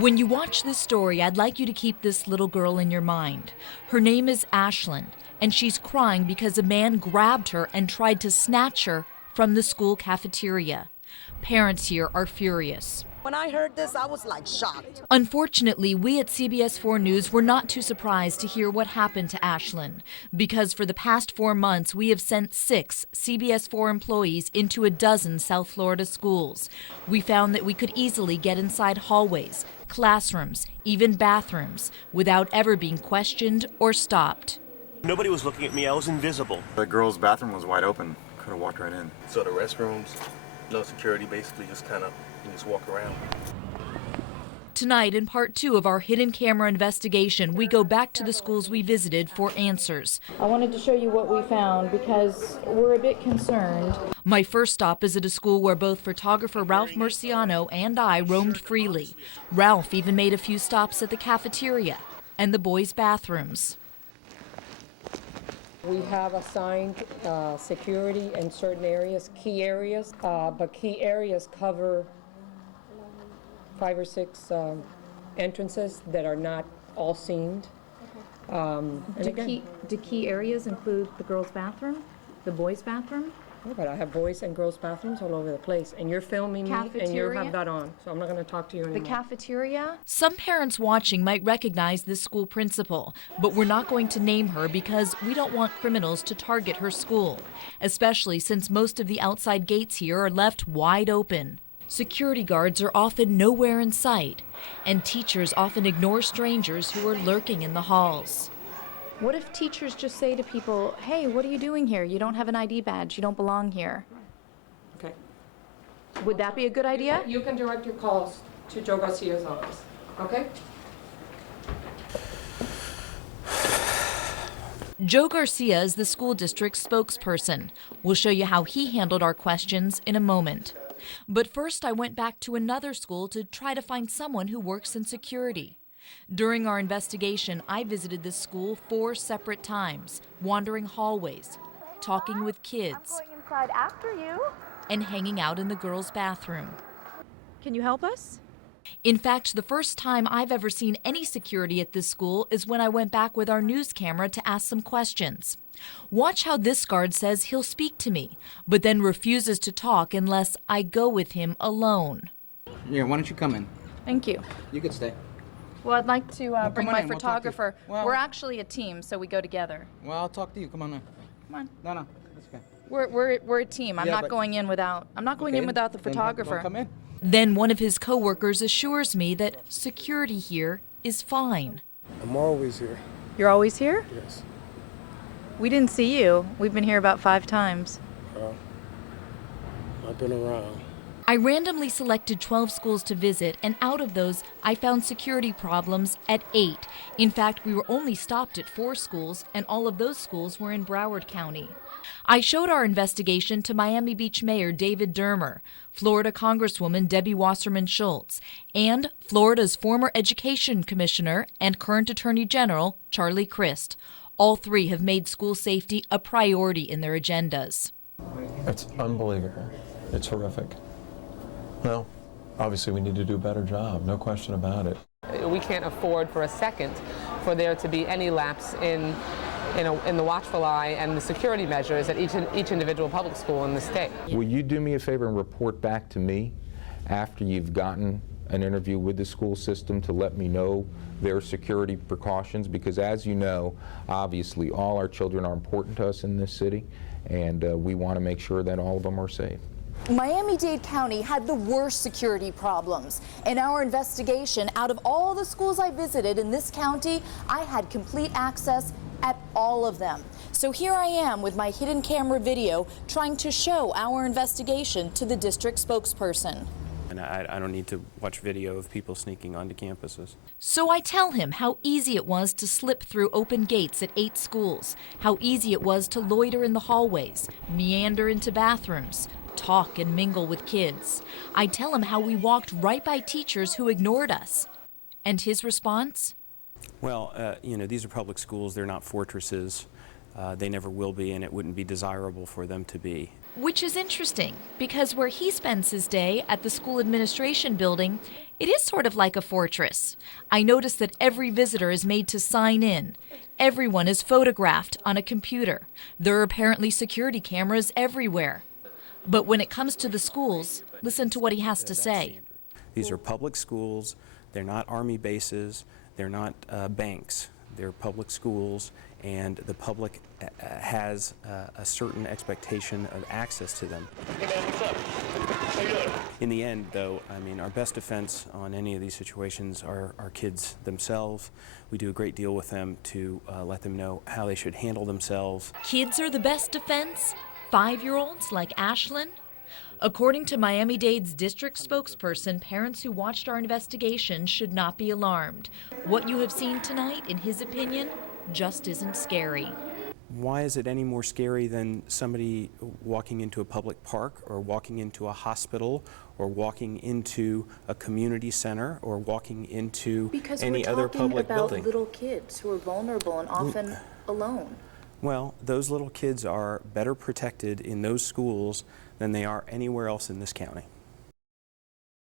When you watch this story, I'd like you to keep this little girl in your mind. Her name is Ashlyn, and she's crying because a man grabbed her and tried to snatch her from the school cafeteria. Parents here are furious. When I heard this, I was like shocked. Unfortunately, we at CBS 4 News were not too surprised to hear what happened to Ashlyn, because for the past 4 months, we have sent 6 CBS 4 employees into a dozen South Florida schools. We found that we could easily get inside hallways, classrooms, even bathrooms, without ever being questioned or stopped. Nobody was looking at me. I was invisible. The girl's bathroom was wide open. Could have walked right in. So the restrooms, no security, basically just kind of, you just walk around. Tonight, in part 2 of our hidden camera investigation, we go back to the schools we visited for answers. I wanted to show you what we found because we're a bit concerned. My first stop is at a school where both photographer Ralph Murciano and I roamed freely. Ralph even made a few stops at the cafeteria and the boys' bathrooms. We have assigned security in certain areas, key areas, but key areas cover 5 or 6 entrances that are not all seamed. Do key areas include the girls' bathroom, the boys' bathroom? Oh, but I have boys and girls' bathrooms all over the place, and you're filming me, and you have that on, so I'm not going to talk to you anymore. The cafeteria? Some parents watching might recognize this school principal, but we're not going to name her because we don't want criminals to target her school, especially since most of the outside gates here are left wide open. Security guards are often nowhere in sight, and teachers often ignore strangers who are lurking in the halls. What if teachers just say to people, hey, what are you doing here? You don't have an ID badge. You don't belong here. Okay. Would that be a good idea? You can direct your calls to Joe Garcia's office, okay? Joe Garcia is the school district's spokesperson. We'll show you how he handled our questions in a moment. But first, I went back to another school to try to find someone who works in security. During our investigation, I visited this school 4 separate times, wandering hallways, talking with kids, I'm going inside after you. and hanging out in the girls' bathroom. Can you help us? In fact, the first time I've ever seen any security at this school is when I went back with our news camera to ask some questions. Watch how this guard says he'll speak to me, but then refuses to talk unless I go with him alone. Yeah, why don't you come in? Thank you. You could stay. Well, I'd like to bring my in, we'll talk to you. photographer. Well- We're actually a team, so we go together. Well, I'll talk to you. Come on in. Come on. No, that's okay. We're a team. I'm Yeah, not but- going in without. I'm not going in Okay, without the then photographer. don't come in. Then one of his coworkers assures me that security here is fine. I'm always here, You're always here? yes. We didn't see you. We've been here about 5 times. I've been around. I randomly selected 12 schools to visit, and out of those, I found security problems at 8. In fact, we were only stopped at 4 schools, and all of those schools were in Broward County. I showed our investigation to Miami Beach Mayor David Dermer, Florida Congresswoman Debbie Wasserman Schultz, and Florida's former Education Commissioner and current Attorney General Charlie Crist. All 3 have made school safety a priority in their agendas. It's unbelievable. It's horrific. Well, obviously we need to do a better job, no question about it. We can't afford for a second for there to be any lapse in the watchful eye and the security measures at each individual public school in the state. Will you do me a favor and report back to me after you've gotten an interview with the school system to let me know their security precautions? Because as you know, obviously all our children are important to us in this city, and we want to make sure that all of them are safe. Miami-Dade County had the worst security problems. In our investigation, out of all the schools I visited in this county, I had complete access at all of them. So here I am with my hidden camera video trying to show our investigation to the district spokesperson. And I don't need to watch video of people sneaking onto campuses. So I tell him how easy it was to slip through open gates at 8 schools, how easy it was to loiter in the hallways, meander into bathrooms, talk and mingle with kids. I tell him how we walked right by teachers who ignored us. And his response? Well, these are public schools. They're not fortresses. They never will be, and it wouldn't be desirable for them to be. Which is interesting, because where he spends his day at the school administration building, It is sort of like a fortress. I noticed that every visitor is made to sign in. Everyone is photographed on a computer. There are apparently security cameras everywhere. But when it comes to the schools, listen to what he has to say. These are public schools. They're not Army bases. They're not banks. They're public schools, and the public has a certain expectation of access to them. In the end, though, I mean, our best defense on any of these situations are our kids themselves. We do a great deal with them to let them know how they should handle themselves. Kids are the best defense? 5-year-olds like Ashlyn? According to Miami-Dade's district spokesperson, parents who watched our investigation should not be alarmed. What you have seen tonight, in his opinion, just isn't scary. Why is it any more scary than somebody walking into a public park or walking into a hospital or walking into a community center or walking into any other public building? Because we're talking about little kids who are vulnerable and often alone. Well, those little kids are better protected in those schools than they are anywhere else in this county.